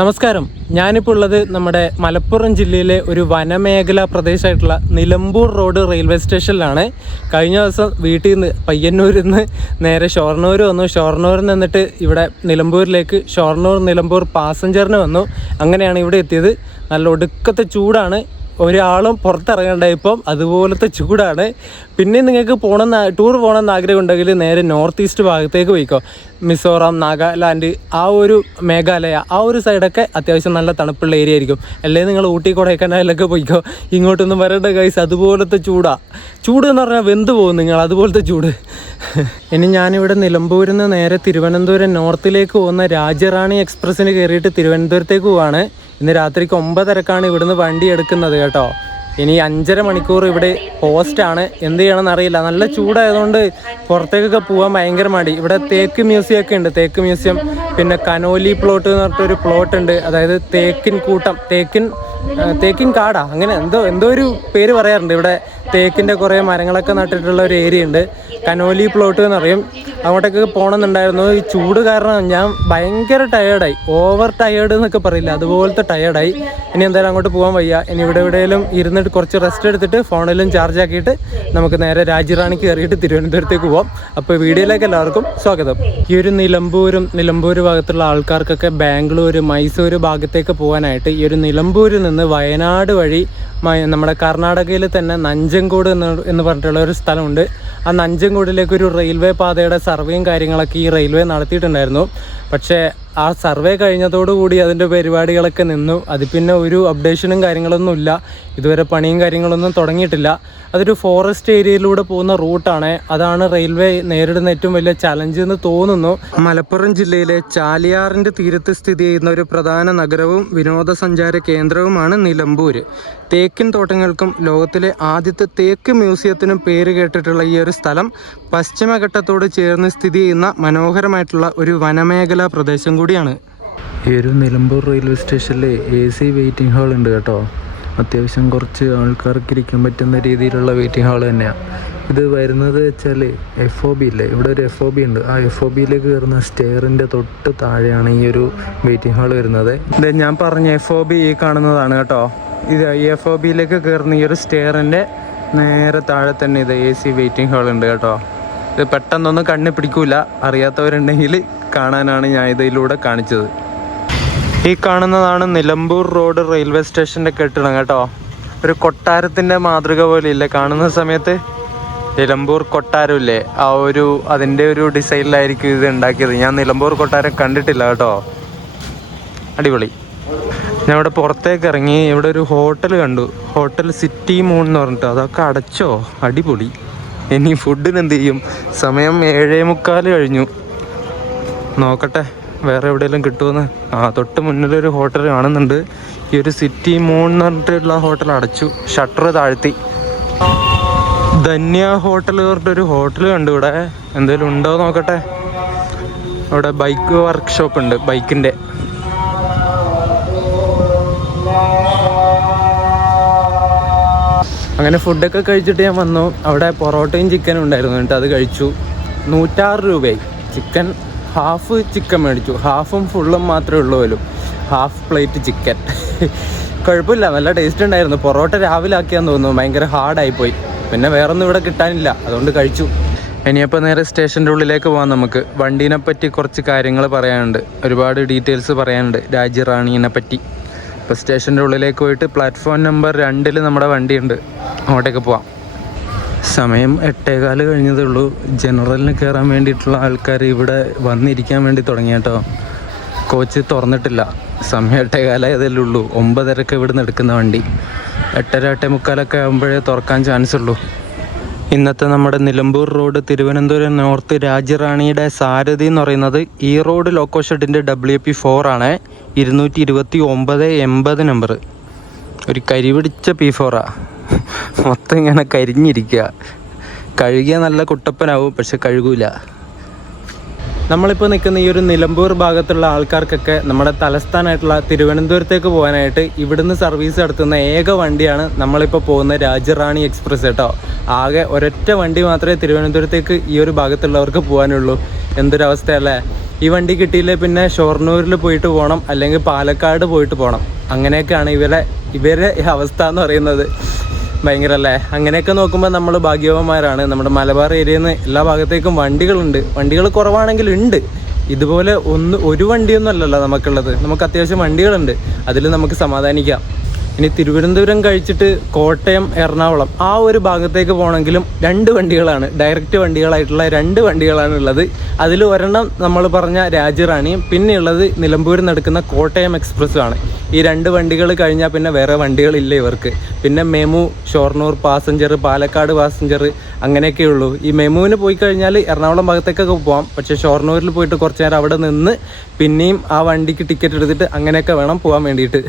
നമസ്കാരം. ഞാനിപ്പോൾ ഉള്ളത് നമ്മുടെ മലപ്പുറം ജില്ലയിലെ ഒരു വനമേഖലാ പ്രദേശമായിട്ടുള്ള നിലമ്പൂർ റോഡ് റെയിൽവേ സ്റ്റേഷനിലാണ്. കഴിഞ്ഞ ദിവസം വീട്ടിൽ നിന്ന് പയ്യന്നൂരിൽ നിന്ന് നേരെ ഷൊർണൂർ വന്നു. ഷൊർണൂരിൽ നിന്നിട്ട് ഇവിടെ നിലമ്പൂരിലേക്ക് നിലമ്പൂർ പാസഞ്ചറിന് വന്നു. അങ്ങനെയാണ് ഇവിടെ എത്തിയത്. നല്ല ഒടുക്കത്തെ ചൂടാണ്. ഒരാളും പുറത്തിറങ്ങണ്ടായിപ്പം അതുപോലത്തെ ചൂടാണ്. പിന്നെ നിങ്ങൾക്ക് ടൂർ പോകണമെന്ന് ആഗ്രഹം ഉണ്ടെങ്കിൽ നേരെ നോർത്ത് ഈസ്റ്റ് ഭാഗത്തേക്ക് പോയിക്കോ. മിസോറാം, നാഗാലാൻഡ്, ആ ഒരു മേഘാലയ, ആ ഒരു സൈഡൊക്കെ അത്യാവശ്യം നല്ല തണുപ്പുള്ള ഏരിയ ആയിരിക്കും. അല്ലെങ്കിൽ നിങ്ങൾ ഊട്ടി കൊടൈക്കനാലിലൊക്കെ പോയിക്കോ. ഇങ്ങോട്ടൊന്നും വരേണ്ട ഗൈസ്, അതുപോലത്തെ ചൂട് എന്ന് പറഞ്ഞാൽ വെന്ത് പോകും നിങ്ങൾ, അതുപോലത്തെ ചൂട്. ഇനി ഞാനിവിടെ നിലമ്പൂരിൽ നിന്ന് നേരെ തിരുവനന്തപുരം നോർത്തിലേക്ക് പോകുന്ന രാജ്യറാണി എക്സ്പ്രസ്സിന് കയറിയിട്ട് തിരുവനന്തപുരത്തേക്ക് പോവാണ്. ഇന്ന് രാത്രിക്ക് 9:30 ഇവിടുന്ന് വണ്ടി എടുക്കുന്നത് കേട്ടോ. ഇനി 5.5 മണിക്കൂർ ഇവിടെ പോസ്റ്റാണ്. എന്ത് ചെയ്യണമെന്ന് അറിയില്ല. നല്ല ചൂടായതുകൊണ്ട് പുറത്തേക്കൊക്കെ പോകാൻ ഭയങ്കര മടി. ഇവിടെ തേക്ക് മ്യൂസിയം ഒക്കെ ഉണ്ട്. തേക്ക് മ്യൂസിയം, പിന്നെ കനോലി പ്ലോട്ട് എന്ന് പറഞ്ഞിട്ടൊരു പ്ലോട്ട് ഉണ്ട്. അതായത് തേക്കിൻ കൂട്ടം, തേക്കിൻ കാടാ, അങ്ങനെ എന്തോ ഒരു പേര് പറയാറുണ്ട്. ഇവിടെ തേക്കിൻ്റെ കുറേ മരങ്ങളൊക്കെ നട്ടിട്ടുള്ള ഒരു ഏരിയ ഉണ്ട്. കനോലി പ്ലോട്ട് എന്ന് പറയും. അങ്ങോട്ടേക്ക് പോകണമെന്നുണ്ടായിരുന്നു. ഈ ചൂട് കാരണം ഞാൻ ഭയങ്കര ടയേർഡായി. ഓവർ ടയേർഡ് എന്നൊക്കെ പറയില്ല, അതുപോലത്തെ ടയേർഡായി. ഇനി എന്തായാലും അങ്ങോട്ട് പോകാൻ വയ്യ. ഇനി ഇവിടെ എവിടെയെങ്കിലും ഇരുന്നിട്ട് കുറച്ച് റെസ്റ്റ് എടുത്തിട്ട് ഫോണിലും ചാർജ് ആക്കിയിട്ട് നമുക്ക് നേരെ രാജ്യറാണിക്ക് കയറിയിട്ട് തിരുവനന്തപുരത്തേക്ക് പോകാം. അപ്പോൾ വീഡിയോയിലേക്ക് എല്ലാവർക്കും സ്വാഗതം. ഈ ഒരു നിലമ്പൂർ ഭാഗത്തുള്ള ആൾക്കാർക്കൊക്കെ ബാംഗ്ലൂർ, മൈസൂർ ഭാഗത്തേക്ക് പോകാനായിട്ട് ഈ ഒരു നിലമ്പൂരിൽ നിന്ന് വയനാട് വഴി നമ്മുടെ കർണാടകയിൽ തന്നെ നഞ്ചൻകോട് എന്ന് പറഞ്ഞിട്ടുള്ള ഒരു സ്ഥലമുണ്ട്. ആ നഞ്ചൻകോടിലേക്ക് ഒരു റെയിൽവേ പാതയുടെ സർവേയും കാര്യങ്ങളൊക്കെ ഈ റെയിൽവേ നടത്തിയിട്ടുണ്ടായിരുന്നു. പക്ഷേ ആ സർവേ കഴിഞ്ഞതോടുകൂടി അതിൻ്റെ പരിപാടികളൊക്കെ നിന്നു. അത് പിന്നെ ഒരു അപ്ഡേഷനും കാര്യങ്ങളൊന്നും ഇല്ല. ഇതുവരെ പണിയും കാര്യങ്ങളൊന്നും തുടങ്ങിയിട്ടില്ല. അതൊരു ഫോറസ്റ്റ് ഏരിയയിലൂടെ പോകുന്ന റൂട്ടാണ്. അതാണ് റെയിൽവേ നേരിടുന്ന ഏറ്റവും വലിയ ചലഞ്ച് എന്ന് തോന്നുന്നു. മലപ്പുറം ജില്ലയിലെ ചാലിയാറിൻ്റെ തീരത്ത് സ്ഥിതി ചെയ്യുന്ന ഒരു പ്രധാന നഗരവും വിനോദസഞ്ചാര കേന്ദ്രവുമാണ് നിലമ്പൂർ. തേക്കിൻ തോട്ടങ്ങൾക്കും ലോകത്തിലെ ആദ്യത്തെ തേക്ക് മ്യൂസിയത്തിനും പേര് കേട്ടിട്ടുള്ള ഈ ഒരു സ്ഥലം പശ്ചിമഘട്ടത്തോട് ചേർന്ന് സ്ഥിതി ചെയ്യുന്ന മനോഹരമായിട്ടുള്ള ഒരു വനമേഖലാ പ്രദേശം കൂടിയാണ്. ഈ ഒരു നിലമ്പൂർ റെയിൽവേ സ്റ്റേഷനിൽ AC വെയിറ്റിംഗ് ഹാൾ ഉണ്ട് കേട്ടോ. അത്യാവശ്യം കുറച്ച് ആൾക്കാർക്ക് ഇരിക്കാൻ പറ്റുന്ന രീതിയിലുള്ള വെയിറ്റിംഗ് ഹാൾ തന്നെയാണ്. ഇത് വരുന്നത് വെച്ചാൽ FOB ഇല്ലേ, ഇവിടെ ഒരു FOB ഉണ്ട്. ആ FOBയിലേക്ക് കയറുന്ന സ്റ്റെയറിൻ്റെ തൊട്ട് താഴെയാണ് ഈ ഒരു വെയിറ്റിംഗ് ഹാൾ വരുന്നത്. ഇത് ഞാൻ പറഞ്ഞ FOB ഈ കാണുന്നതാണ് കേട്ടോ. ഇത് ഈ FOBയിലേക്ക് കയറുന്ന ഈ ഒരു സ്റ്റെയറിൻ്റെ നേരെ താഴെ തന്നെ ഇത് AC വെയിറ്റിംഗ് ഹാൾ ഉണ്ട് കേട്ടോ. ഇത് പെട്ടെന്നൊന്നും കണ്ണ് പിടിക്കൂല. അറിയാത്തവരുണ്ടെങ്കിൽ കാണാനാണ് ഞാൻ ഇതിലൂടെ കാണിച്ചത്. ഈ കാണുന്നതാണ് നിലമ്പൂർ റോഡ് റെയിൽവേ സ്റ്റേഷൻ്റെ കെട്ടിടം കേട്ടോ. ഒരു കൊട്ടാരത്തിൻ്റെ മാതൃക പോലെ ഇല്ലേ കാണുന്ന സമയത്ത്? നിലമ്പൂർ കൊട്ടാരമില്ലേ, അതിൻ്റെ ഒരു ഡിസൈനിലായിരിക്കും ഇത് ഉണ്ടാക്കിയത്. ഞാൻ നിലമ്പൂർ കൊട്ടാരം കണ്ടിട്ടില്ല കേട്ടോ. അടിപൊളി. ഞാൻ ഇവിടെ പുറത്തേക്ക് ഇറങ്ങി. ഇവിടെ ഒരു ഹോട്ടൽ കണ്ടു, ഹോട്ടൽ സിറ്റി മൂൺ എന്ന് പറഞ്ഞിട്ട്. അതൊക്കെ അടച്ചോ? അടിപൊളി. ഇനി ഫുഡിന് എന്ത് ചെയ്യും? സമയം 7:45 കഴിഞ്ഞു. നോക്കട്ടെ വേറെ എവിടെയെങ്കിലും കിട്ടുമെന്ന്. തൊട്ട് മുന്നിലൊരു ഹോട്ടൽ കാണുന്നുണ്ട്. ഈ ഒരു സിറ്റി മൂൺ എന്ന് പറഞ്ഞിട്ടുള്ള ഹോട്ടൽ അടച്ചു, ഷട്ടർ താഴ്ത്തി. ധന്യ ഹോട്ടൽ പറഞ്ഞിട്ടൊരു ഹോട്ടൽ കണ്ടു ഇവിടെ. എന്തെങ്കിലും ഉണ്ടോ നോക്കട്ടെ. അവിടെ ബൈക്ക് വർക്ക്ഷോപ്പ് ഉണ്ട്, ബൈക്കിൻ്റെ. അങ്ങനെ ഫുഡൊക്കെ കഴിച്ചിട്ട് ഞാൻ വന്നു. അവിടെ പൊറോട്ടയും ചിക്കനും ഉണ്ടായിരുന്നു. എന്നിട്ട് അത് കഴിച്ചു. 106 രൂപയായി. ചിക്കൻ ഹാഫ് ചിക്കൻ മേടിച്ചു. ഹാഫും ഫുള്ളും മാത്രമേ ഉള്ളൂ പോലും. Half plate chicken. കുഴപ്പമില്ല, നല്ല ടേസ്റ്റ് ഉണ്ടായിരുന്നു. പൊറോട്ട രാവിലെ ആക്കിയാന്ന് തോന്നുന്നു. ഭയങ്കര ഹാർഡായിപ്പോയി. പിന്നെ വേറൊന്നും ഇവിടെ കിട്ടാനില്ല, അതുകൊണ്ട് കഴിച്ചു. ഇനിയപ്പോൾ നേരെ സ്റ്റേഷൻ്റെ ഉള്ളിലേക്ക് പോകാം. നമുക്ക് വണ്ടീനെ പറ്റി കുറച്ച് കാര്യങ്ങൾ പറയാനുണ്ട്, ഒരുപാട് ഡീറ്റെയിൽസ് പറയാനുണ്ട് രാജ്യറാണീനെ പറ്റി. ഇപ്പോൾ സ്റ്റേഷൻ്റെ ഉള്ളിലേക്ക് പോയിട്ട് പ്ലാറ്റ്ഫോം നമ്പർ 2 നമ്മുടെ വണ്ടിയുണ്ട്, അങ്ങോട്ടേക്ക് പോവാം. സമയം 8:15 കഴിഞ്ഞതേ ഉള്ളൂ. ജനറലിന് കയറാൻ വേണ്ടിയിട്ടുള്ള ആൾക്കാർ ഇവിടെ വന്നിരിക്കാൻ വേണ്ടി തുടങ്ങി കേട്ടോ. കോച്ച് തുറന്നിട്ടില്ല. സമയം 8:15 ആയതല്ലേ ഉള്ളൂ. 9:30 ഇവിടുന്ന് എടുക്കുന്ന വണ്ടി. 8:30, 8:45 ആകുമ്പോഴേ തുറക്കാൻ ചാൻസ് ഉള്ളൂ. ഇന്നത്തെ നമ്മുടെ നിലമ്പൂർ റോഡ് തിരുവനന്തപുരം നോർത്ത് രാജ്യറാണിയുടെ സാരഥി എന്ന് പറയുന്നത് ഈ റോഡ് ലോക്കോ ഷെഡിൻ്റെ WP4 ആണ്. 229/80 നമ്പർ. ഒരു കരിപിടിച്ച P4 മൊത്തം ഇങ്ങനെ കരിഞ്ഞിരിക്കുക. കഴുകിയാൽ നല്ല കുട്ടപ്പനാവും, പക്ഷെ കഴുകൂല. നമ്മളിപ്പോൾ നിൽക്കുന്ന ഈ ഒരു നിലമ്പൂർ ഭാഗത്തുള്ള ആൾക്കാർക്കൊക്കെ നമ്മുടെ തലസ്ഥാനമായിട്ടുള്ള തിരുവനന്തപുരത്തേക്ക് പോകാനായിട്ട് ഇവിടുന്ന് സർവീസ് നടത്തുന്ന ഏക വണ്ടിയാണ് നമ്മളിപ്പോൾ പോകുന്ന രാജ്യറാണി എക്സ്പ്രസ് കേട്ടോ. ആകെ ഒരൊറ്റ വണ്ടി മാത്രമേ തിരുവനന്തപുരത്തേക്ക് ഈ ഒരു ഭാഗത്തുള്ളവർക്ക് പോകാനുള്ളൂ. എന്തൊരവസ്ഥയല്ലേ! ഈ വണ്ടി കിട്ടിയില്ലേ പിന്നെ ഷൊർണൂരിൽ പോയിട്ട് പോകണം, അല്ലെങ്കിൽ പാലക്കാട് പോയിട്ട് പോകണം. അങ്ങനെയൊക്കെയാണ് ഇവരെ അവസ്ഥ എന്ന് പറയുന്നത്. ഭയങ്കര അല്ലേ? അങ്ങനെയൊക്കെ നോക്കുമ്പോൾ നമ്മൾ ഭാഗ്യവാന്മാരാണ്. നമ്മുടെ മലബാർ ഏരിയയിൽ നിന്ന് എല്ലാ ഭാഗത്തേക്കും വണ്ടികളുണ്ട്. വണ്ടികൾ കുറവാണെങ്കിലും ഉണ്ട്. ഇതുപോലെ ഒരു വണ്ടിയൊന്നും അല്ലല്ലോ നമുക്കുള്ളത്. നമുക്ക് അത്യാവശ്യം വണ്ടികളുണ്ട്, അതിൽ നമുക്ക് സമാധാനിക്കാം. ഇനി തിരുവനന്തപുരം കഴിച്ചിട്ട് കോട്ടയം, എറണാകുളം ആ ഒരു ഭാഗത്തേക്ക് പോകണമെങ്കിലും 2 വണ്ടികളാണ്, ഡയറക്റ്റ് വണ്ടികളായിട്ടുള്ള 2 വണ്ടികളാണ് ഉള്ളത്. അതിൽ ഒരെണ്ണം നമ്മൾ പറഞ്ഞ രാജ്യറാണിയും പിന്നെയുള്ളത് നിലമ്പൂരിൽ നടക്കുന്ന കോട്ടയം എക്സ്പ്രസ്സും ആണ്. ഈ 2 വണ്ടികൾ കഴിഞ്ഞാൽ പിന്നെ വേറെ വണ്ടികളില്ല ഇവർക്ക്. പിന്നെ MEMU, Shoranur passenger, Palakkad passenger അങ്ങനെയൊക്കെയുള്ളൂ. ഈ മെമുവിന് പോയി കഴിഞ്ഞാൽ എറണാകുളം ഭാഗത്തേക്കൊക്കെ പോകാം. പക്ഷേ ഷൊർണൂരിൽ പോയിട്ട് കുറച്ച് നേരം അവിടെ നിന്ന് പിന്നെയും ആ വണ്ടിക്ക് ടിക്കറ്റ് എടുത്തിട്ട് അങ്ങനെയൊക്കെ വേണം പോകാൻ വേണ്ടിയിട്ട്.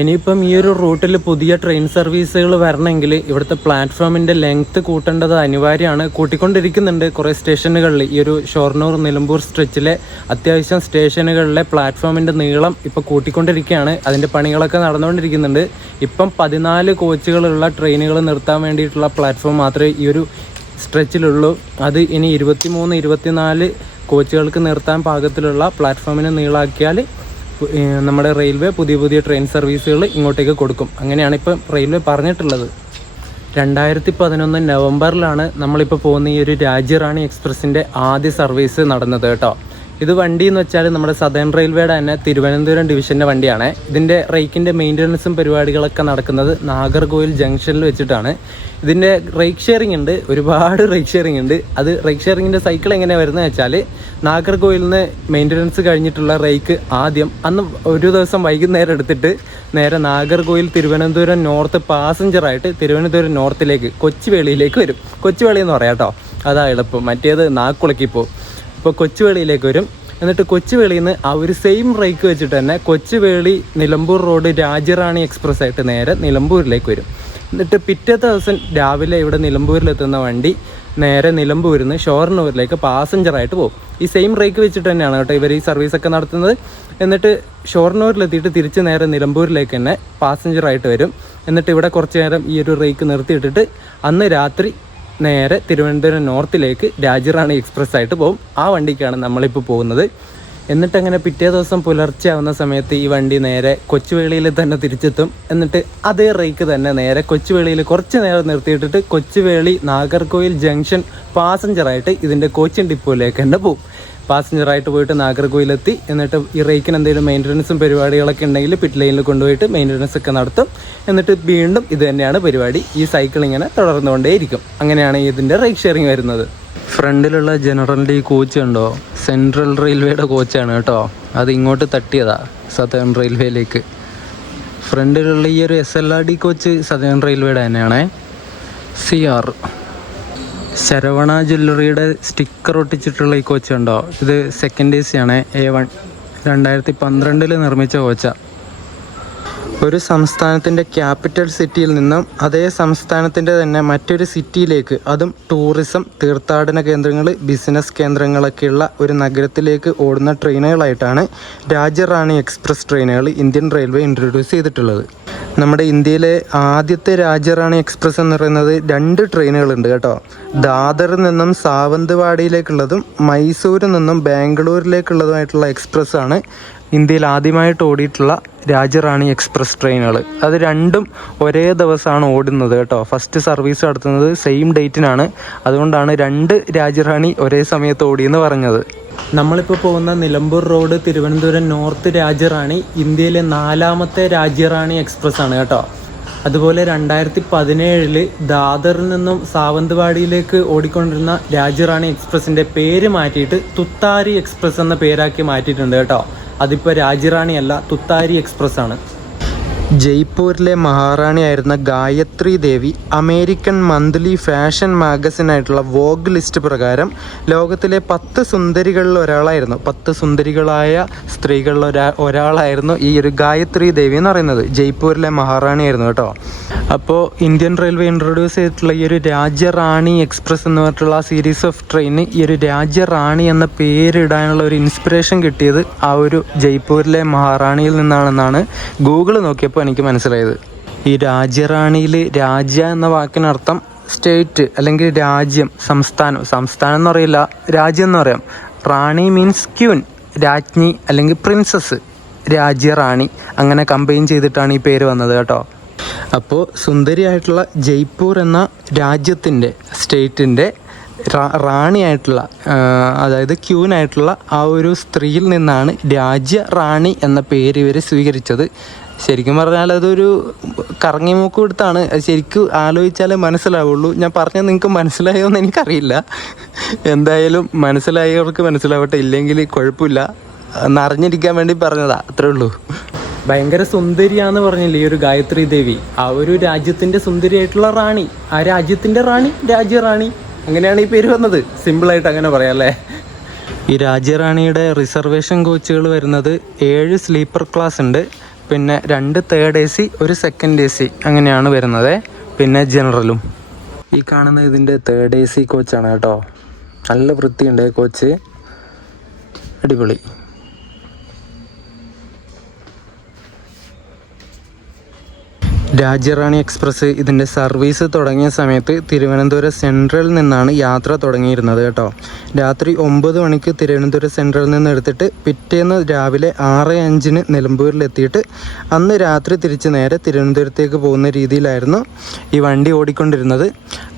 ഇനിയിപ്പം ഈ ഒരു റൂട്ടിൽ പുതിയ ട്രെയിൻ സർവീസുകൾ വരണമെങ്കിൽ ഇവിടുത്തെ പ്ലാറ്റ്ഫോമിൻ്റെ ലെങ്ത്ത് കൂട്ടേണ്ടത് അനിവാര്യമാണ്. കൂട്ടിക്കൊണ്ടിരിക്കുന്നുണ്ട് കുറേ സ്റ്റേഷനുകളിൽ. ഈ ഒരു ഷൊർണൂർ നിലമ്പൂർ സ്ട്രെച്ചിലെ അത്യാവശ്യം സ്റ്റേഷനുകളിലെ പ്ലാറ്റ്ഫോമിൻ്റെ നീളം ഇപ്പോൾ കൂട്ടിക്കൊണ്ടിരിക്കുകയാണ്. അതിൻ്റെ പണികളൊക്കെ നടന്നുകൊണ്ടിരിക്കുന്നുണ്ട്. ഇപ്പം 14 കോച്ചുകളുള്ള ട്രെയിനുകൾ നിർത്താൻ വേണ്ടിയിട്ടുള്ള പ്ലാറ്റ്ഫോം മാത്രമേ ഈ ഒരു സ്ട്രെച്ചിലുള്ളൂ. അത് ഇനി 23, 24 കോച്ചുകൾക്ക് നിർത്താൻ പാകത്തിലുള്ള പ്ലാറ്റ്ഫോമിനെ നീളാക്കിയാൽ നമ്മുടെ റെയിൽവേ പുതിയ ട്രെയിൻ സർവീസുകൾ ഇങ്ങോട്ടേക്ക് കൊടുക്കും. അങ്ങനെയാണ് ഇപ്പം റെയിൽവേ പറഞ്ഞിട്ടുള്ളത്. 2011 നവംബറിലാണ് നമ്മളിപ്പോൾ പോകുന്ന ഈ ഒരു രാജ്യറാണി എക്സ്പ്രസിൻ്റെ ആദ്യ സർവീസ് നടന്നത് കേട്ടോ. ഇത് വണ്ടി എന്ന് വെച്ചാൽ നമ്മുടെ സദേൺ റെയിൽവേയുടെ തന്നെ തിരുവനന്തപുരം ഡിവിഷൻ്റെ വണ്ടിയാണ്. ഇതിൻ്റെ റേക്കിൻ്റെ മെയിൻ്റനൻസും പരിപാടികളൊക്കെ നടക്കുന്നത് നാഗർകോവിൽ ജംഗ്ഷനിൽ വെച്ചിട്ടാണ്. ഇതിൻ്റെ റേക്ക് ഷെയറിംഗ് ഉണ്ട്, ഒരുപാട് റേക്ക് ഷെയറിംഗ് ഉണ്ട്. അത് റേക്ക് ഷെയറിങ്ങിൻ്റെ സൈക്കിൾ എങ്ങനെയാണ് വരുന്നത് വെച്ചാൽ നാഗർകോവിലിൽ നിന്ന് മെയിൻ്റനൻസ് കഴിഞ്ഞിട്ടുള്ള റേക്ക് ആദ്യം അന്ന് ഒരു ദിവസം വൈകുന്നേരം എടുത്തിട്ട് നേരെ നാഗർകോവിൽ തിരുവനന്തപുരം നോർത്ത് പാസഞ്ചറായിട്ട് തിരുവനന്തപുരം നോർത്തിലേക്ക് കൊച്ചുവേളിയിലേക്ക് വരും. കൊച്ചുവേളി എന്ന് പറയാം കേട്ടോ, അതാ എളുപ്പം. മറ്റേത് നാക്കുളക്കി പോകും. ഇപ്പോൾ കൊച്ചുവേളിയിലേക്ക് വരും. എന്നിട്ട് കൊച്ചുവേളിയിൽ നിന്ന് ആ ഒരു സെയിം റേക്ക് വെച്ചിട്ട് തന്നെ കൊച്ചുവേളി നിലമ്പൂർ റോഡ് രാജ്യറാണി എക്സ്പ്രസ് ആയിട്ട് നേരെ നിലമ്പൂരിലേക്ക് വരും. എന്നിട്ട് പിറ്റത്തെ ദിവസം രാവിലെ ഇവിടെ നിലമ്പൂരിലെത്തുന്ന വണ്ടി നേരെ നിലമ്പൂരിൽ നിന്ന് ഷൊർണൂരിലേക്ക് പാസഞ്ചറായിട്ട് പോകും. ഈ സെയിം റേക്ക് വെച്ചിട്ട് തന്നെയാണ് കേട്ടോ ഇവർ ഈ സർവീസൊക്കെ നടത്തുന്നത്. എന്നിട്ട് ഷൊർണൂരിലെത്തിയിട്ട് തിരിച്ച് നേരെ നിലമ്പൂരിലേക്ക് തന്നെ പാസഞ്ചറായിട്ട് വരും. എന്നിട്ട് ഇവിടെ കുറച്ച് നേരം ഈ ഒരു റേക്ക് നിർത്തിയിട്ടിട്ട് അന്ന് രാത്രി നേരെ തിരുവനന്തപുരം നോർത്തിലേക്ക് രാജ്യറാണി എക്സ്പ്രസ് ആയിട്ട് പോകും. ആ വണ്ടിക്കാണ് നമ്മളിപ്പോൾ പോകുന്നത്. എന്നിട്ടങ്ങനെ പിറ്റേ ദിവസം പുലർച്ചെ ആവുന്ന സമയത്ത് ഈ വണ്ടി നേരെ കൊച്ചുവേളിയിൽ തന്നെ തിരിച്ചെത്തും. എന്നിട്ട് അതേ റേക്ക് തന്നെ നേരെ കൊച്ചുവേളിയിൽ കുറച്ച് നേരം നിർത്തിയിട്ടിട്ട് കൊച്ചുവേളി നാഗർകോവിൽ ജംഗ്ഷൻ പാസഞ്ചറായിട്ട് ഇതിൻ്റെ കോച്ചിൻ ഡിപ്പോയിലേക്ക് തന്നെ പോകും. പാസഞ്ചറായിട്ട് പോയിട്ട് നാഗർകോവിലെത്തി. എന്നിട്ട് ഈ റേക്കിന് എന്തെങ്കിലും മെയിൻ്റനൻസും പരിപാടികളൊക്കെ ഉണ്ടെങ്കിൽ പിറ്റ് ലൈനിൽ കൊണ്ടുപോയിട്ട് മെയിൻ്റനൻസ് ഒക്കെ നടത്തും. എന്നിട്ട് വീണ്ടും ഇത് തന്നെയാണ് പരിപാടി. ഈ സൈക്കിൾ ഇങ്ങനെ തുടർന്നുകൊണ്ടേയിരിക്കും. അങ്ങനെയാണ് ഇതിൻ്റെ റേക്ക് ഷെയറിങ് വരുന്നത്. ഫ്രണ്ടിലുള്ള ജനറലിൻ്റെ ഈ കോച്ച് ഉണ്ടോ, സെൻട്രൽ റെയിൽവേയുടെ കോച്ചാണ് കേട്ടോ. അത് ഇങ്ങോട്ട് തട്ടിയതാ സദേൺ റെയിൽവേയിലേക്ക്. ഫ്രണ്ടിലുള്ള ഈ ഒരു SLRD കോച്ച് സദേൺ റെയിൽവേയുടെ തന്നെയാണേ. CR ശരവണ ജ്വല്ലറിയുടെ സ്റ്റിക്കർ ഒട്ടിച്ചിട്ടുള്ള ഈ കോച്ച് ഉണ്ടോ, ഇത് സെക്കൻഡ് AC ആണ്. A1 2012 നിർമ്മിച്ച കോച്ചാണ്. ഒരു സംസ്ഥാനത്തിൻ്റെ ക്യാപിറ്റൽ സിറ്റിയിൽ നിന്നും അതേ സംസ്ഥാനത്തിൻ്റെ തന്നെ മറ്റൊരു സിറ്റിയിലേക്ക്, അതും ടൂറിസം, തീർത്ഥാടന കേന്ദ്രങ്ങൾ, ബിസിനസ് കേന്ദ്രങ്ങളൊക്കെയുള്ള ഒരു നഗരത്തിലേക്ക് ഓടുന്ന ട്രെയിനുകളായിട്ടാണ് രാജ്യറാണി എക്സ്പ്രസ് ട്രെയിനുകൾ ഇന്ത്യൻ റെയിൽവേ ഇൻട്രൊഡ്യൂസ് ചെയ്തിട്ടുള്ളത്. നമ്മുടെ ഇന്ത്യയിലെ ആദ്യത്തെ രാജ്യറാണി എക്സ്പ്രസ് എന്ന് പറയുന്നത് 2 ട്രെയിനുകളുണ്ട് കേട്ടോ. ദാദറിൽ നിന്നും സാവന്തവാടിയിലേക്കുള്ളതും മൈസൂരിൽ നിന്നും ബാംഗ്ലൂരിലേക്കുള്ളതുമായിട്ടുള്ള എക്സ്പ്രസ്സാണ് ഇന്ത്യയിൽ ആദ്യമായിട്ട് ഓടിയിട്ടുള്ള രാജ്യറാണി എക്സ്പ്രസ് ട്രെയിനുകൾ. അത് രണ്ടും ഒരേ ദിവസമാണ് ഓടുന്നത് കേട്ടോ. ഫസ്റ്റ് സർവീസ് നടത്തുന്നത് സെയിം ഡേറ്റിനാണ്. അതുകൊണ്ടാണ് 2 രാജ്യറാണി ഒരേ സമയത്ത് ഓടിയെന്ന് പറഞ്ഞത്. നമ്മളിപ്പോൾ പോകുന്ന നിലമ്പൂർ റോഡ് തിരുവനന്തപുരം നോർത്ത് രാജ്യറാണി ഇന്ത്യയിലെ 4ാമത്തെ രാജ്യറാണി എക്സ്പ്രസ് ആണ് കേട്ടോ. അതുപോലെ 2017 ദാദറിൽ നിന്നും സാവന്തവാടിയിലേക്ക് ഓടിക്കൊണ്ടിരുന്ന രാജ്യറാണി എക്സ്പ്രസിൻ്റെ പേര് മാറ്റിയിട്ട് തുത്താരി എക്സ്പ്രസ് എന്ന പേരാക്കി മാറ്റിയിട്ടുണ്ട് കേട്ടോ. അതിപ്പോൾ രാജ്യറാണി അല്ല, തുത്താരി എക്സ്പ്രസ് ആണ്. ജയ്പൂരിലെ മഹാറാണിയായിരുന്ന Gayatri Devi American monthly fashion മാഗസിനായിട്ടുള്ള വോഗ് ലിസ്റ്റ് പ്രകാരം ലോകത്തിലെ 10 സുന്ദരികളിൽ ഒരാളായിരുന്നു. 10 സുന്ദരികളായ സ്ത്രീകളിൽ ഒരാളായിരുന്നു ഈ ഒരു ഗായത്രി ദേവി എന്ന് പറയുന്നത്. ജയ്പൂരിലെ മഹാറാണിയായിരുന്നു കേട്ടോ. അപ്പോൾ ഇന്ത്യൻ റെയിൽവേ ഇൻട്രൊഡ്യൂസ് ചെയ്തിട്ടുള്ള ഈ ഒരു രാജ്യറാണി എക്സ്പ്രസ് എന്ന് പറഞ്ഞിട്ടുള്ള ആ സീരീസ് ഓഫ് ട്രെയിന് ഈ ഒരു രാജ്യറാണി എന്ന പേരിടാനുള്ള ഒരു ഇൻസ്പിറേഷൻ കിട്ടിയത് ആ ഒരു ജയ്പൂരിലെ മഹാറാണിയിൽ നിന്നാണെന്നാണ് ഗൂഗിൾ നോക്കിയപ്പോൾ എനിക്ക് മനസ്സിലായത്. ഈ രാജ്യറാണിയിൽ രാജ്യ എന്ന വാക്കിനർത്ഥം സ്റ്റേറ്റ് അല്ലെങ്കിൽ രാജ്യം, സംസ്ഥാനം എന്ന് പറയില്ല, രാജ്യം എന്ന് പറയാം. റാണി മീൻസ് ക്യൂൻ, രാജ്ഞി അല്ലെങ്കിൽ പ്രിൻസസ്, രാജ്യറാണി, അങ്ങനെ കമ്പൈൻ ചെയ്തിട്ടാണ് ഈ പേര് വന്നത് കേട്ടോ. അപ്പോൾ സുന്ദരിയായിട്ടുള്ള ജയ്പൂർ എന്ന രാജ്യത്തിൻ്റെ, സ്റ്റേറ്റിൻ്റെ റാണിയായിട്ടുള്ള, അതായത് ക്യൂനായിട്ടുള്ള ആ ഒരു സ്ത്രീയിൽ നിന്നാണ് രാജ്യ റാണി എന്ന പേര് ഇവർ സ്വീകരിച്ചത്. ശരിക്കും പറഞ്ഞാൽ അതൊരു കറങ്ങി മൂക്ക് കൊടുത്താണ്. ശരിക്കും ആലോചിച്ചാലേ മനസ്സിലാവുള്ളൂ. ഞാൻ പറഞ്ഞത് നിങ്ങൾക്ക് മനസ്സിലായോ എന്ന് എനിക്കറിയില്ല. എന്തായാലും മനസ്സിലായവർക്ക് മനസ്സിലാവട്ടെ, ഇല്ലെങ്കിൽ കുഴപ്പമില്ല, എന്നറിഞ്ഞിരിക്കാൻ വേണ്ടി പറഞ്ഞതാ, അത്രേ ഉള്ളൂ. ഭയങ്കര സുന്ദരിയാന്ന് പറഞ്ഞില്ലേ ഈ ഒരു ഗായത്രി ദേവി, ആ ഒരു രാജ്യത്തിൻ്റെ സുന്ദരിയായിട്ടുള്ള റാണി, ആ രാജ്യത്തിൻ്റെ റാണി, രാജ്യറാണി, അങ്ങനെയാണ് ഈ പേര് വന്നത്. സിമ്പിളായിട്ട് അങ്ങനെ പറയാം അല്ലേ. ഈ രാജ്യറാണിയുടെ റിസർവേഷൻ കോച്ചുകൾ വരുന്നത് 7 സ്ലീപ്പർ ക്ലാസ് ഉണ്ട്, പിന്നെ 2 തേർഡ് AC, 1 സെക്കൻഡ് AC, അങ്ങനെയാണ് വരുന്നത്. പിന്നെ ജനറലും. ഈ കാണുന്ന ഇതിൻ്റെ തേർഡ് AC കോച്ചാണ് കേട്ടോ. നല്ല വൃത്തിയുണ്ട് കോച്ച്, അടിപൊളി. രാജ്യറാണി എക്സ്പ്രസ് ഇതിൻ്റെ സർവീസ് തുടങ്ങിയ സമയത്ത് തിരുവനന്തപുരം സെൻട്രലിൽ നിന്നാണ് യാത്ര തുടങ്ങിയിരുന്നത് കേട്ടോ. രാത്രി 9 മണിക്ക് തിരുവനന്തപുരം സെൻട്രലിൽ നിന്ന് എടുത്തിട്ട് പിറ്റേന്ന് രാവിലെ 6:05 നിലമ്പൂരിലെത്തിയിട്ട് അന്ന് രാത്രി തിരിച്ച് നേരെ തിരുവനന്തപുരത്തേക്ക് പോകുന്ന രീതിയിലായിരുന്നു ഈ വണ്ടി ഓടിക്കൊണ്ടിരുന്നത്.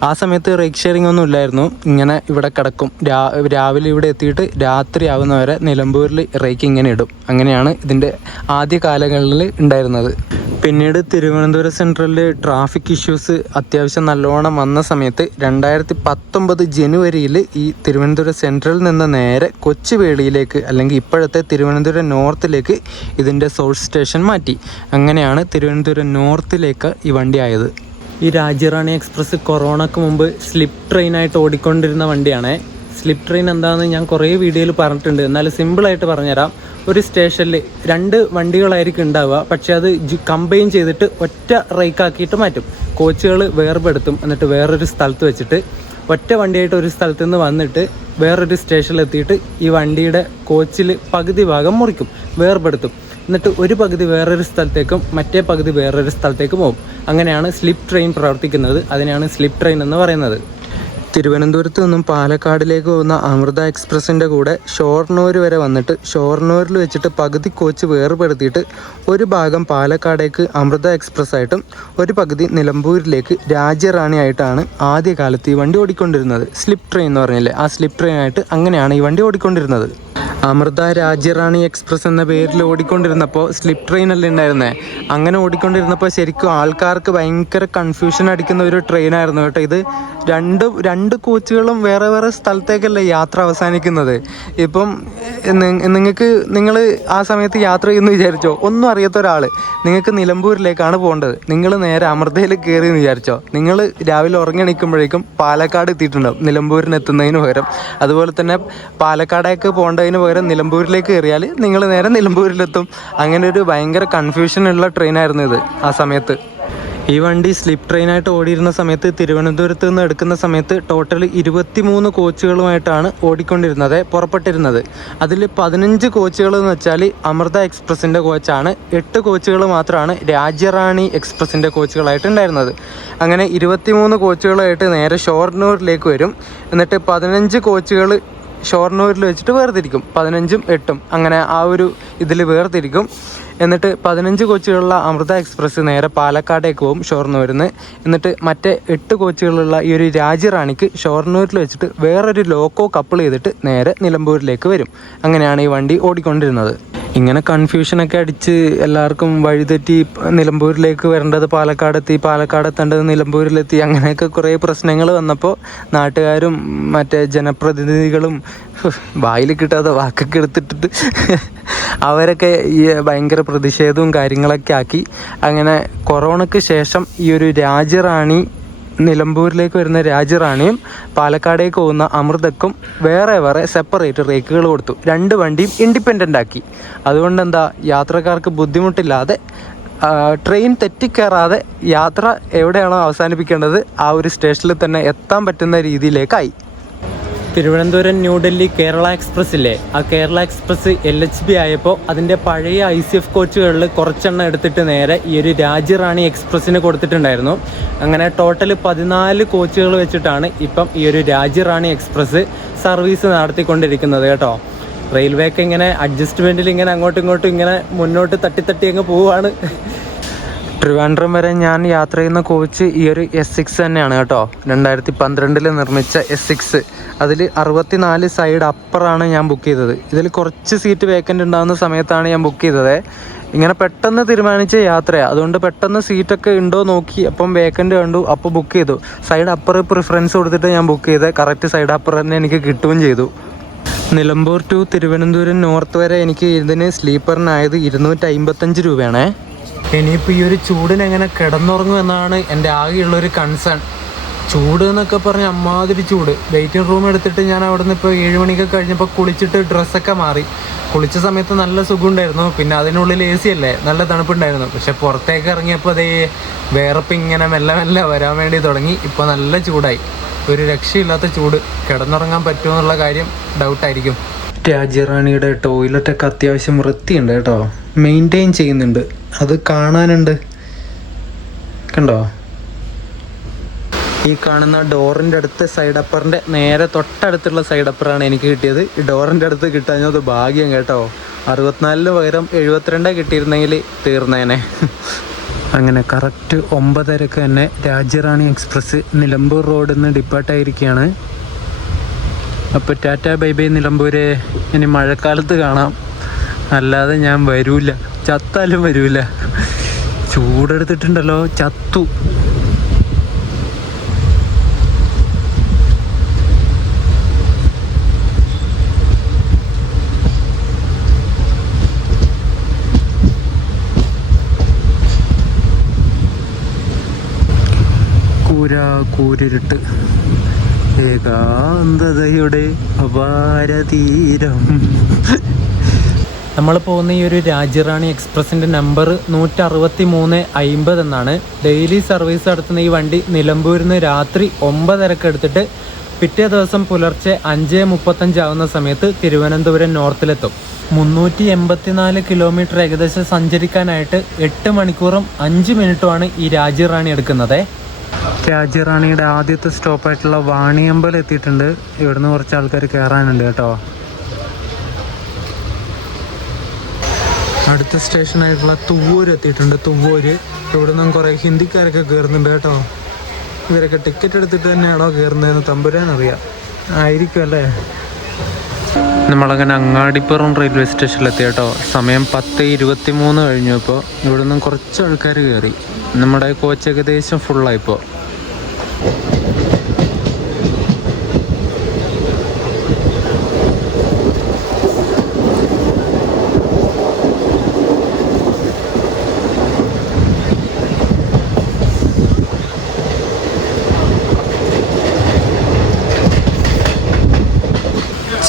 ആ സമയത്ത് റേക്ക് ഷെയറിംഗ് ഒന്നും ഇല്ലായിരുന്നു. ഇങ്ങനെ ഇവിടെ കിടക്കും, രാവിലെ ഇവിടെ എത്തിയിട്ട് രാത്രി ആവുന്നവരെ നിലമ്പൂരിൽ റേക്ക് ഇങ്ങനെ ഇടും. അങ്ങനെയാണ് ഇതിൻ്റെ ആദ്യ കാലങ്ങളിൽ ഉണ്ടായിരുന്നത്. പിന്നീട് തിരുവനന്തപുരം സെൻട്രലിൽ ട്രാഫിക് ഇഷ്യൂസ് അത്യാവശ്യം നല്ലോണം വന്ന സമയത്ത് 2019 ജനുവരിയിൽ ഈ തിരുവനന്തപുരം സെൻട്രലിൽ നിന്ന് നേരെ കൊച്ചുവേളിയിലേക്ക്, അല്ലെങ്കിൽ ഇപ്പോഴത്തെ തിരുവനന്തപുരം നോർത്തിലേക്ക് ഇതിൻ്റെ സോഴ്സ് സ്റ്റേഷൻ മാറ്റി. അങ്ങനെയാണ് തിരുവനന്തപുരം നോർത്തിലേക്ക് ഈ വണ്ടി ആയത്. ഈ രാജ്യറാണി എക്സ്പ്രസ് കൊറോണയ്ക്ക് മുമ്പ് സ്ലിപ്പ് ട്രെയിനായിട്ട് ഓടിക്കൊണ്ടിരുന്ന വണ്ടിയാണ്. സ്ലിപ്പ് ട്രെയിൻ എന്താണെന്ന് ഞാൻ കുറേ വീഡിയോയിൽ പറഞ്ഞിട്ടുണ്ട്, എന്നാലും സിമ്പിളായിട്ട് പറഞ്ഞുതരാം. ഒരു സ്റ്റേഷനിൽ 2 വണ്ടികളായിരിക്കും ഉണ്ടാവുക, പക്ഷേ അത് കമ്പൈൻ ചെയ്തിട്ട് ഒറ്റ റേക്കാക്കിയിട്ട് മാറ്റും. കോച്ചുകൾ വേർപെടുത്തും, എന്നിട്ട് വേറൊരു സ്ഥലത്ത് വെച്ചിട്ട് ഒറ്റ വണ്ടിയായിട്ട് ഒരു സ്ഥലത്ത് നിന്ന് വന്നിട്ട് വേറൊരു സ്റ്റേഷനിലെത്തിയിട്ട് ഈ വണ്ടിയുടെ കോച്ചിൽ പകുതി ഭാഗം മുറിക്കും, വേർപെടുത്തും. എന്നിട്ട് ഒരു പകുതി വേറൊരു സ്ഥലത്തേക്കും മറ്റേ പകുതി വേറൊരു സ്ഥലത്തേക്കും പോകും. അങ്ങനെയാണ് സ്ലിപ്പ് ട്രെയിൻ പ്രവർത്തിക്കുന്നത്. അതിനാണ് സ്ലിപ്പ് ട്രെയിൻ എന്ന് പറയുന്നത്. തിരുവനന്തപുരത്ത് നിന്നും പാലക്കാടിലേക്ക് പോകുന്ന അമൃത എക്സ്പ്രസിൻ്റെ കൂടെ ഷൊർണൂർ വരെ വന്നിട്ട് ഷൊർണൂരിൽ വെച്ചിട്ട് പകുതി കോച്ച് വേർപെടുത്തിയിട്ട് ഒരു ഭാഗം പാലക്കാടേക്ക് അമൃത എക്സ്പ്രസ് ആയിട്ടും ഒരു പകുതി നിലമ്പൂരിലേക്ക് രാജ്യറാണി ആയിട്ടാണ് ആദ്യകാലത്ത് ഈ വണ്ടി ഓടിക്കൊണ്ടിരുന്നത്. സ്ലിപ്പ് ട്രെയിൻ എന്ന് പറഞ്ഞില്ലേ, ആ സ്ലിപ്പ് ട്രെയിൻ ആയിട്ട് അങ്ങനെയാണ് ഈ വണ്ടി ഓടിക്കൊണ്ടിരുന്നത്. അമൃത രാജ്യറാണി എക്സ്പ്രസ് എന്ന പേരിൽ ഓടിക്കൊണ്ടിരുന്നപ്പോൾ സ്ലിപ്പ് ട്രെയിൻ അല്ലേ ഉണ്ടായിരുന്നേ. അങ്ങനെ ഓടിക്കൊണ്ടിരുന്നപ്പോൾ ശരിക്കും ആൾക്കാർക്ക് ഭയങ്കര കൺഫ്യൂഷൻ അടിക്കുന്ന ഒരു ട്രെയിനായിരുന്നു കേട്ടോ ഇത്. രണ്ട് കോച്ചുകളും വേറെ വേറെ സ്ഥലത്തേക്കല്ലേ യാത്ര അവസാനിക്കുന്നത്. ഇപ്പം നിങ്ങൾ ആ സമയത്ത് യാത്ര ചെയ്യുമെന്ന് വിചാരിച്ചോ, ഒന്നും അറിയാത്ത ഒരാൾ, നിങ്ങൾക്ക് നിലമ്പൂരിലേക്കാണ് പോകേണ്ടത്. നിങ്ങൾ നേരെ അമൃതയിൽ കയറി എന്ന് വിചാരിച്ചോ, നിങ്ങൾ രാവിലെ ഉറങ്ങി എണീക്കുമ്പോഴേക്കും പാലക്കാട് എത്തിയിട്ടുണ്ടാവും നിലമ്പൂരിന് എത്തുന്നതിന് പകരം. അതുപോലെ തന്നെ പാലക്കാടേക്ക് പോകേണ്ടതിന് പകരം നിലമ്പൂരിലേക്ക് കയറിയാൽ നിങ്ങൾ നേരെ നിലമ്പൂരിലെത്തും. അങ്ങനെ ഒരു ഭയങ്കര കൺഫ്യൂഷനുള്ള ട്രെയിനായിരുന്നു ഇത് ആ സമയത്ത്. ഈ വണ്ടി സ്ലിപ്പ് ട്രെയിനായിട്ട് ഓടിയിരുന്ന സമയത്ത് തിരുവനന്തപുരത്ത് നിന്ന് എടുക്കുന്ന സമയത്ത് ടോട്ടൽ 23 കോച്ചുകളുമായിട്ടാണ് ഓടിക്കൊണ്ടിരുന്നത്, പുറപ്പെട്ടിരുന്നത്. അതിൽ 15 കോച്ചുകൾ എന്ന് വെച്ചാൽ അമൃത എക്സ്പ്രസിൻ്റെ കോച്ചാണ്, 8 കോച്ചുകൾ മാത്രമാണ് രാജ്യറാണി എക്സ്പ്രസിൻ്റെ കോച്ചുകളായിട്ടുണ്ടായിരുന്നത്. അങ്ങനെ 23 കോച്ചുകളായിട്ട് നേരെ ഷൊർണൂരിലേക്ക് വരും. എന്നിട്ട് 15 കോച്ചുകൾ ഷൊർണൂരിൽ വെച്ചിട്ട് വേർതിരിക്കും, 15ഉം 8ഉം അങ്ങനെ ആ ഒരു ഇതിൽ വേർതിരിക്കും. എന്നിട്ട് 15 കോച്ചുകളുള്ള അമൃത എക്സ്പ്രസ് നേരെ പാലക്കാടേക്ക് പോകും ഷൊർണൂരിൽ നിന്ന്. എന്നിട്ട് മറ്റേ 8 കോച്ചുകളുള്ള ഈ ഒരു രാജ്യറാണിക്ക് ഷൊർണൂരിൽ വെച്ചിട്ട് വേറൊരു ലോക്കോ കപ്പിൾ ചെയ്തിട്ട് നേരെ നിലമ്പൂരിലേക്ക് വരും. അങ്ങനെയാണ് ഈ വണ്ടി ഓടിക്കൊണ്ടിരുന്നത്. ഇങ്ങനെ കൺഫ്യൂഷനൊക്കെ അടിച്ച് എല്ലാവർക്കും വഴിതെറ്റി നിലമ്പൂരിലേക്ക് വരേണ്ടത് പാലക്കാടെത്തി, പാലക്കാടെത്തേണ്ടത് നിലമ്പൂരിലെത്തി, അങ്ങനെയൊക്കെ കുറേ പ്രശ്നങ്ങൾ വന്നപ്പോൾ നാട്ടുകാരും മറ്റേ ജനപ്രതിനിധികളും വായിൽ കിട്ടാതെ വാക്കൊക്കെ എടുത്തിട്ടിട്ട് അവരൊക്കെ ഈ ഭയങ്കര പ്രതിഷേധവും കാര്യങ്ങളൊക്കെ ആക്കി. അങ്ങനെ കൊറോണയ്ക്ക് ശേഷം ഈ ഒരു രാജ്യറാണി, നിലമ്പൂരിലേക്ക് വരുന്ന രാജ്യറാണിയും പാലക്കാടേക്ക് പോകുന്ന അമൃതക്കും വേറെ വേറെ സെപ്പറേറ്റ് റേക്കുകൾ കൊടുത്തു. 2 വണ്ടിയും ഇൻഡിപെൻഡൻ്റ് ആക്കി. അതുകൊണ്ട് എന്താ, യാത്രക്കാർക്ക് ബുദ്ധിമുട്ടില്ലാതെ ട്രെയിൻ തെറ്റിക്കയറാതെ യാത്ര എവിടെയാണോ അവസാനിപ്പിക്കേണ്ടത് ആ ഒരു സ്റ്റേഷനിൽ തന്നെ എത്താൻ പറ്റുന്ന രീതിയിലേക്കായി. തിരുവനന്തപുരം ന്യൂഡൽഹി കേരള എക്സ്പ്രസ് ഇല്ലേ, ആ കേരള എക്സ്പ്രസ് LHB ആയപ്പോൾ അതിൻ്റെ പഴയ ICF കോച്ചുകളിൽ കുറച്ചെണ്ണം എടുത്തിട്ട് നേരെ ഈ ഒരു രാജ്യറാണി എക്സ്പ്രസ്സിന് കൊടുത്തിട്ടുണ്ടായിരുന്നു. അങ്ങനെ ടോട്ടൽ 14 കോച്ചുകൾ വെച്ചിട്ടാണ് ഇപ്പം ഈ ഒരു രാജ്യറാണി എക്സ്പ്രസ് സർവീസ് നടത്തിക്കൊണ്ടിരിക്കുന്നത് കേട്ടോ. റെയിൽവേക്ക് ഇങ്ങനെ അഡ്ജസ്റ്റ്മെൻറ്റിൽ ഇങ്ങനെ അങ്ങോട്ടും ഇങ്ങോട്ടും ഇങ്ങനെ മുന്നോട്ട് തട്ടി അങ്ങ് പോവുകയാണ്. ട്രിവാൻഡ്രം വരെ ഞാൻ യാത്ര ചെയ്യുന്ന കോച്ച് ഈ ഒരു S6 തന്നെയാണ് കേട്ടോ. 2012 നിർമ്മിച്ച S6. അതിൽ 64 സൈഡ് അപ്പറാണ് ഞാൻ ബുക്ക് ചെയ്തത്. ഇതിൽ കുറച്ച് സീറ്റ് വേക്കൻ്റ് ഉണ്ടാകുന്ന സമയത്താണ് ഞാൻ ബുക്ക് ചെയ്തത്. ഇങ്ങനെ പെട്ടെന്ന് തീരുമാനിച്ച യാത്രയാണ്, അതുകൊണ്ട് പെട്ടെന്ന് സീറ്റൊക്കെ ഉണ്ടോ നോക്കി, അപ്പം വേക്കൻ്റ് കണ്ടു, അപ്പോൾ ബുക്ക് ചെയ്തു. സൈഡ് അപ്പർ പ്രിഫറൻസ് കൊടുത്തിട്ട് ഞാൻ ബുക്ക് ചെയ്തത്. കറക്റ്റ് സൈഡ് അപ്പർ തന്നെ എനിക്ക് കിട്ടുകയും ചെയ്തു. നിലമ്പൂർ ടു തിരുവനന്തപുരം നോർത്ത് വരെ എനിക്ക് ഇതിന് സ്ലീപ്പറിനായത് 255 രൂപയാണേ. ഇനിയിപ്പോൾ ഈ ഒരു ചൂടിന് എങ്ങനെ കിടന്നുറങ്ങുമെന്നാണ് എൻ്റെ ആകെയുള്ളൊരു കൺസേൺ. ചൂട് എന്നൊക്കെ പറഞ്ഞ് അമ്മാതിരി ചൂട്. വെയിറ്റിംഗ് റൂം എടുത്തിട്ട് ഞാൻ അവിടെ നിന്ന് ഇപ്പോൾ 7 മണിയൊക്കെ കഴിഞ്ഞപ്പോൾ കുളിച്ചിട്ട് ഡ്രസ്സൊക്കെ മാറി. കുളിച്ച സമയത്ത് നല്ല സുഖമുണ്ടായിരുന്നു, പിന്നെ അതിനുള്ളിൽ AC അല്ലേ, നല്ല തണുപ്പുണ്ടായിരുന്നു. പക്ഷെ പുറത്തേക്ക് ഇറങ്ങിയപ്പോൾ അതേ വേറെപ്പം ഇങ്ങനെ മെല്ലെ മെല്ലെ വരാൻ വേണ്ടി തുടങ്ങി. ഇപ്പോൾ നല്ല ചൂടായി, ഒരു രക്ഷയില്ലാത്ത ചൂട്. കിടന്നുറങ്ങാൻ പറ്റുമോ എന്നുള്ള കാര്യം ഡൗട്ടായിരിക്കും. രാജ്യറാണിയുടെ ടോയ്ലറ്റൊക്കെ അത്യാവശ്യം വൃത്തിയുണ്ട് കേട്ടോ, മെയിൻറ്റെയിൻ ചെയ്യുന്നുണ്ട്, അത് കാണാനുണ്ട്. കണ്ടോ, ഈ കാണുന്ന ഡോറിൻ്റെ അടുത്ത് സൈഡ് അപ്പറിൻ്റെ നേരെ തൊട്ടടുത്തുള്ള സൈഡ് അപ്പറാണ് എനിക്ക് കിട്ടിയത്. ഈ ഡോറിൻ്റെ അടുത്ത് കിട്ടാഞ്ഞത് ഭാഗ്യം കേട്ടോ. 64 പകരം 72 കിട്ടിയിരുന്നെങ്കിൽ തീർന്നേനെ. അങ്ങനെ കറക്റ്റ് 9:30 തന്നെ രാജ്യറാണി എക്സ്പ്രസ് നിലമ്പൂർ റോഡിൽ നിന്ന് ഡിപ്പാർട്ടായിരിക്കുകയാണ്. അപ്പോൾ ടാറ്റ ബൈ ബൈ നിലമ്പൂര്. ഇനി മഴക്കാലത്ത് കാണാം, അല്ലാതെ ഞാൻ വരൂല, ചത്താലും വരൂല. ചൂടെടുത്തിട്ടുണ്ടല്ലോ, ചത്തു. കൂരിരുട്ട്, ഏകാന്തതയുടെ അപാരതീരം. നമ്മൾ പോകുന്ന ഈ ഒരു രാജ്യറാണി എക്സ്പ്രസിൻ്റെ നമ്പർ 16350 എന്നാണ്. ഡെയിലി സർവീസ് നടത്തുന്ന ഈ വണ്ടി നിലമ്പൂരിൽ നിന്ന് രാത്രി 9:30 എടുത്തിട്ട് പിറ്റേ ദിവസം പുലർച്ചെ 5:35 ആവുന്ന സമയത്ത് തിരുവനന്തപുരം നോർത്തിലെത്തും. 384 കിലോമീറ്റർ ഏകദേശം സഞ്ചരിക്കാനായിട്ട് 8 മണിക്കൂറും 5 മിനിറ്റുമാണ് ഈ രാജ്യറാണി എടുക്കുന്നത്. രാജ്യറാണിയുടെ ആദ്യത്തെ സ്റ്റോപ്പായിട്ടുള്ള വാണിയമ്പലം എത്തിയിട്ടുണ്ട്. ഇവിടുന്ന് കുറച്ച് ആൾക്കാർ കയറാനുണ്ട് കേട്ടോ. അടുത്ത സ്റ്റേഷനായിട്ടുള്ള തുവ്വൂര് എത്തിയിട്ടുണ്ട്. തുവ്വൂര്, ഇവിടെ നിന്നും കുറേ ഹിന്ദിക്കാരൊക്കെ കയറുന്നുണ്ട് കേട്ടോ. ഇവരൊക്കെ ടിക്കറ്റ് എടുത്തിട്ട് തന്നെയാണോ കയറുന്നതെന്ന് തമ്പുരാനറിയാം, ആയിരിക്കും അല്ലേ. നമ്മളങ്ങനെ അങ്ങാടിപ്പുറം റെയിൽവേ സ്റ്റേഷനിലെത്തി കേട്ടോ. സമയം 10:23 കഴിഞ്ഞു. ഇപ്പോൾ ഇവിടെ നിന്നും കുറച്ച് ആൾക്കാർ കയറി. നമ്മുടെ കോച്ച് ഏകദേശം ഫുള്ളായിപ്പോൾ.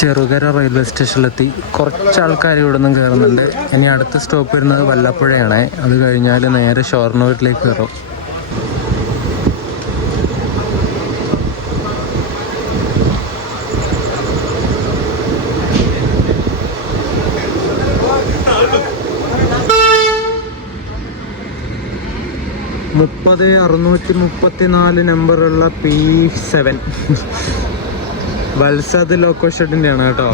ചെറുകര റെയിൽവേ സ്റ്റേഷനിലെത്തി. കുറച്ച് ആൾക്കാർ ഇവിടെ നിന്നും കയറുന്നുണ്ട്. ഇനി അടുത്ത സ്റ്റോപ്പ് വരുന്നത് വല്ലപ്പുഴയാണ്. അത് കഴിഞ്ഞാൽ നേരെ ഷൊർണൂരിലേക്ക് കയറും. മുപ്പത് 634 നമ്പറുള്ള P7 വത്സത് ലോക്കോ ഷെഡിൻ്റെ ആണ് കേട്ടോ.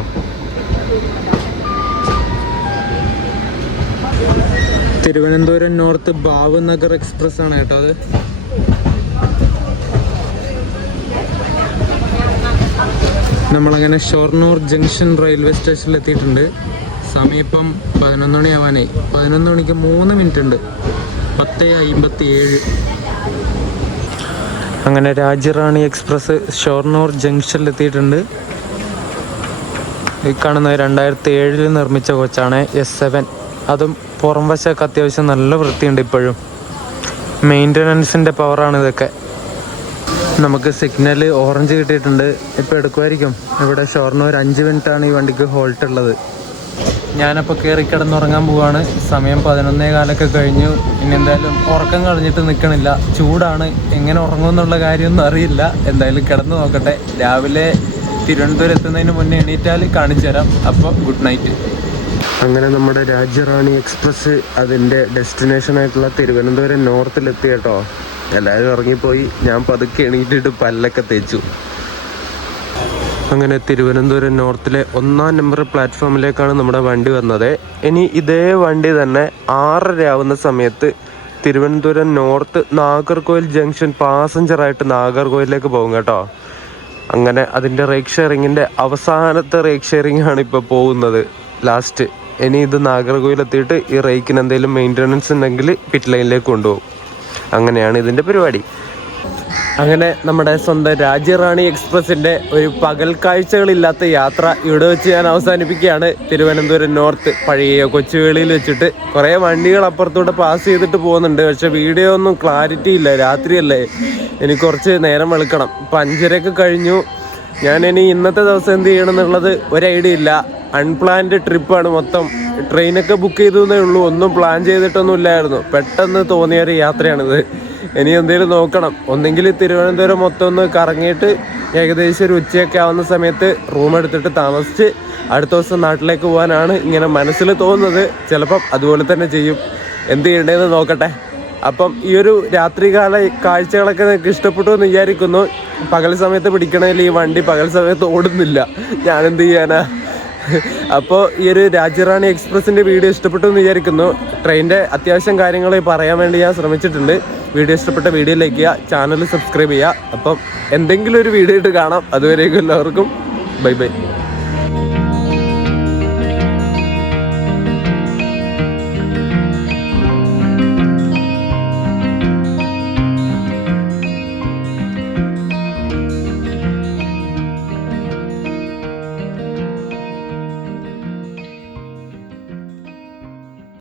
തിരുവനന്തപുരം നോർത്ത് ഭാവ്നഗർ എക്സ്പ്രസ് ആണ് കേട്ടോ അത്. നമ്മളങ്ങനെ ഷൊർണൂർ ജംഗ്ഷൻ റെയിൽവേ സ്റ്റേഷനിൽ എത്തിയിട്ടുണ്ട്. സമയം ഇപ്പം 11 മണിയാവാനായി. 11 മണിക്ക് 3 മിനിറ്റ് ഉണ്ട്. 10:57. അങ്ങനെ രാജ്യറാണി എക്സ്പ്രസ് ഷൊർണൂർ ജംഗ്ഷനിലെത്തിയിട്ടുണ്ട്. ഈ കാണുന്ന 2007 നിർമ്മിച്ച കോച്ചാണ് S7. അതും പുറം വശമൊക്കെ അത്യാവശ്യം നല്ല വൃത്തിയുണ്ട്. ഇപ്പോഴും മെയിൻ്റനൻസിൻ്റെ പവറാണ് ഇതൊക്കെ. നമുക്ക് സിഗ്നൽ ഓറഞ്ച് കിട്ടിയിട്ടുണ്ട്. ഇപ്പോൾ എടുക്കുമായിരിക്കും. ഇവിടെ ഷൊർണൂർ 5 മിനിറ്റാണ് ഈ വണ്ടിക്ക് ഹോൾട്ട് ഉള്ളത്. ഞാനപ്പോൾ കയറി കിടന്നുറങ്ങാൻ പോവാണ്. സമയം 11:15 കഴിഞ്ഞു. ഇനി എന്തായാലും ഉറക്കം കളഞ്ഞിട്ട് നിൽക്കണില്ല. ചൂടാണ്, എങ്ങനെ ഉറങ്ങുമെന്നുള്ള കാര്യമൊന്നും അറിയില്ല. എന്തായാലും കിടന്നു നോക്കട്ടെ. രാവിലെ തിരുവനന്തപുരം എത്തുന്നതിന് മുന്നേ എണീറ്റാൽ കാണിച്ചു തരാം. അപ്പോൾ ഗുഡ് നൈറ്റ്. അങ്ങനെ നമ്മുടെ രാജ്യറാണി എക്സ്പ്രസ് അതിൻ്റെ ഡെസ്റ്റിനേഷനായിട്ടുള്ള തിരുവനന്തപുരം നോർത്തിലെത്തി കേട്ടോ. എല്ലാവരും ഇറങ്ങിപ്പോയി. ഞാൻ പതുക്കെ എണീറ്റിട്ട് പല്ലൊക്കെ തേച്ചു. അങ്ങനെ തിരുവനന്തപുരം നോർത്തിലെ 1-ാം നമ്പർ പ്ലാറ്റ്ഫോമിലേക്കാണ് നമ്മുടെ വണ്ടി വന്നത്. ഇനി ഇതേ വണ്ടി തന്നെ 6:30 ആവുന്ന സമയത്ത് തിരുവനന്തപുരം നോർത്ത് നാഗർകോവിൽ ജംഗ്ഷൻ പാസഞ്ചറായിട്ട് നാഗർകോവിലേക്ക് പോകും കേട്ടോ. അങ്ങനെ അതിൻ്റെ റേക്ക് ഷെയറിങ്ങിൻ്റെ അവസാനത്തെ റേക്ക് ഷെയറിംഗ് ആണ് ഇപ്പോൾ പോകുന്നത്, ലാസ്റ്റ്. ഇനി ഇത് നാഗർകോവിലെത്തിയിട്ട് ഈ റേക്കിന് എന്തെങ്കിലും മെയിൻ്റനൻസ് ഉണ്ടെങ്കിൽ പിറ്റ് ലൈനിലേക്ക് കൊണ്ടുപോകും. അങ്ങനെയാണ് ഇതിൻ്റെ പരിപാടി. അങ്ങനെ നമ്മുടെ സ്വന്തം രാജ്യറാണി എക്സ്പ്രസിൻ്റെ ഒരു പകൽ കാഴ്ചകളില്ലാത്ത യാത്ര ഇവിടെ വെച്ച് ഞാൻ അവസാനിപ്പിക്കുകയാണ്. തിരുവനന്തപുരം നോർത്ത് പഴയ കൊച്ചുവേളിയിൽ വെച്ചിട്ട് കുറേ വണ്ടികൾ അപ്പുറത്തൂടെ പാസ് ചെയ്തിട്ട് പോകുന്നുണ്ട്. പക്ഷെ വീഡിയോ ഒന്നും ക്ലാരിറ്റി ഇല്ല, രാത്രിയല്ലേ, എനിക്ക് കുറച്ച് നേരം വെളുക്കണം. ഇപ്പം 5:30 കഴിഞ്ഞു. ഞാനിനി ഇന്നത്തെ ദിവസം എന്ത് ചെയ്യണം എന്നുള്ളത് ഒരു ഐഡിയ ഇല്ല. അൺപ്ലാൻഡ് ട്രിപ്പാണ് മൊത്തം. ട്രെയിനൊക്കെ ബുക്ക് ചെയ്തേ ഉള്ളൂ, ഒന്നും പ്ലാൻ ചെയ്തിട്ടൊന്നും ഇല്ലായിരുന്നു. പെട്ടെന്ന് തോന്നിയൊരു യാത്രയാണിത്. ഇനി എന്തെങ്കിലും നോക്കണം. ഒന്നെങ്കിൽ തിരുവനന്തപുരം മൊത്തം ഒന്ന് കറങ്ങിയിട്ട് ഏകദേശം ഒരു ഉച്ചയൊക്കെ ആവുന്ന സമയത്ത് റൂം എടുത്തിട്ട് താമസിച്ച് അടുത്ത ദിവസം നാട്ടിലേക്ക് പോകാനാണ് ഇങ്ങനെ മനസ്സിൽ തോന്നുന്നത്. ചിലപ്പം അതുപോലെ തന്നെ ചെയ്യും. എന്ത് ചെയ്യേണ്ടതെന്ന് നോക്കട്ടെ. അപ്പം ഈ ഒരു രാത്രികാല കാഴ്ചകളൊക്കെ നിങ്ങൾക്ക് ഇഷ്ടപ്പെട്ടു എന്ന് വിചാരിക്കുന്നു. പകൽ സമയത്ത് പിടിക്കണമെങ്കിൽ ഈ വണ്ടി പകൽ സമയത്ത് ഓടുന്നില്ല, ഞാനെന്ത് ചെയ്യാനാ. അപ്പോൾ ഈ ഒരു രാജ്യറാണി എക്സ്പ്രസിൻ്റെ വീഡിയോ ഇഷ്ടപ്പെട്ടു എന്ന് വിചാരിക്കുന്നു. ട്രെയിനിൻ്റെ അത്യാവശ്യം കാര്യങ്ങൾ പറയാൻ വേണ്ടി ഞാൻ ശ്രമിച്ചിട്ടുണ്ട്. വീഡിയോ ഇഷ്ടപ്പെട്ട വീഡിയോ ലൈക്ക് ചെയ്യുക, ചാനൽ സബ്സ്ക്രൈബ് ചെയ്യുക. അപ്പം എന്തെങ്കിലും ഒരു വീഡിയോ ഇട്ട് കാണാം. അതുവരേക്കും എല്ലാവർക്കും ബൈ ബൈ.